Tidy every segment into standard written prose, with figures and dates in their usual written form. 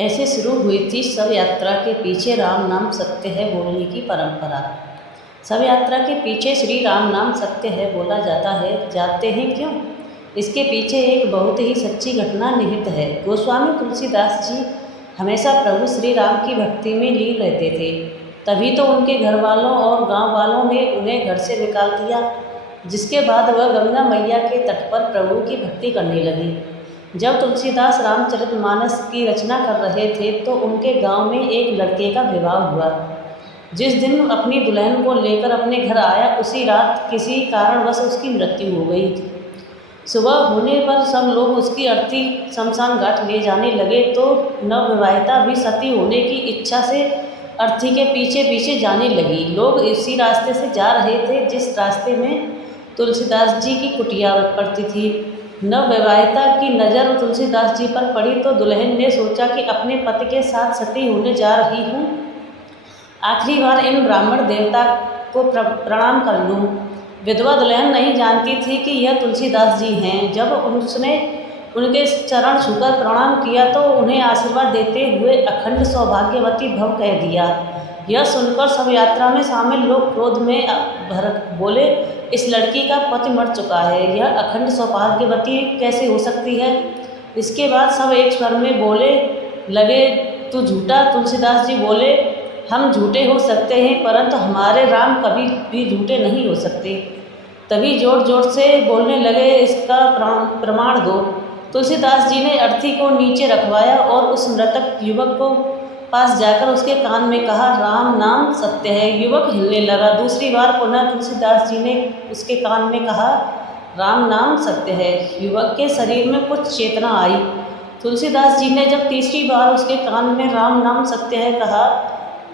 ऐसे शुरू हुई थी शव यात्रा के पीछे राम नाम सत्य है बोलने की परंपरा। शव यात्रा के पीछे श्री राम नाम सत्य है बोला जाता है। जानते हैं क्यों? इसके पीछे एक बहुत ही सच्ची घटना निहित है। गोस्वामी तुलसीदास जी हमेशा प्रभु श्री राम की भक्ति में लीन रहते थे। तभी तो उनके घर वालों और गांव वालों ने उन्हें घर से निकाल दिया, जिसके बाद वह गंगा मैया के तट पर प्रभु की भक्ति करने लगे। जब तुलसीदास रामचरितमानस की रचना कर रहे थे तो उनके गांव में एक लड़के का विवाह हुआ। जिस दिन अपनी दुल्हन को लेकर अपने घर आया, उसी रात किसी कारणवश उसकी मृत्यु हो गई। सुबह होने पर सब लोग उसकी अर्थी शमशान घाट ले जाने लगे तो नवविवाहिता भी सती होने की इच्छा से अर्थी के पीछे पीछे जाने लगी। लोग इसी रास्ते से जा रहे थे जिस रास्ते में तुलसीदास जी की कुटिया पड़ती थी। नवविवाहिता की नज़र तुलसीदास जी पर पड़ी तो दुल्हन ने सोचा कि अपने पति के साथ सती होने जा रही हूँ, आखिरी बार इन ब्राह्मण देवता को प्रणाम कर लूँ। विधवा दुल्हन नहीं जानती थी कि यह तुलसीदास जी हैं। जब उसने उनके चरण छूकर प्रणाम किया तो उन्हें आशीर्वाद देते हुए अखंड सौभाग्यवती भव कह दिया। यह सुनकर सब यात्रा में शामिल लोग क्रोध में भर बोले, इस लड़की का पति मर चुका है, यह अखंड सौभाग्यवती कैसे हो सकती है? इसके बाद सब एक स्वर में बोले लगे, तू झूठा। तुलसीदास जी बोले, हम झूठे हो सकते हैं परंतु हमारे राम कभी भी झूठे नहीं हो सकते। तभी जोर जोर से बोलने लगे, इसका प्रमाण दो। तुलसीदास जी ने अर्थी को नीचे रखवाया और उस मृतक युवक को पास जाकर उसके कान में कहा, राम नाम सत्य है। युवक हिलने लगा। दूसरी बार पुनः तुलसीदास जी ने उसके कान में कहा, राम नाम सत्य है। युवक के शरीर में कुछ चेतना आई। तुलसीदास जी ने जब तीसरी बार उसके कान में राम नाम सत्य है कहा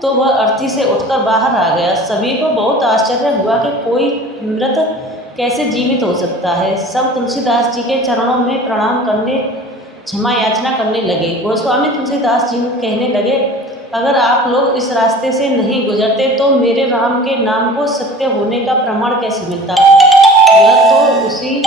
तो वह अर्थी से उठकर बाहर आ गया। सभी को बहुत आश्चर्य हुआ कि कोई मृत कैसे जीवित हो सकता है। सब तुलसीदास जी के चरणों में प्रणाम करने, क्षमा याचना करने लगे। गोस्वामी तुलसीदास जी कहने लगे, अगर आप लोग इस रास्ते से नहीं गुजरते तो मेरे राम के नाम को सत्य होने का प्रमाण कैसे मिलता? यह तो उसी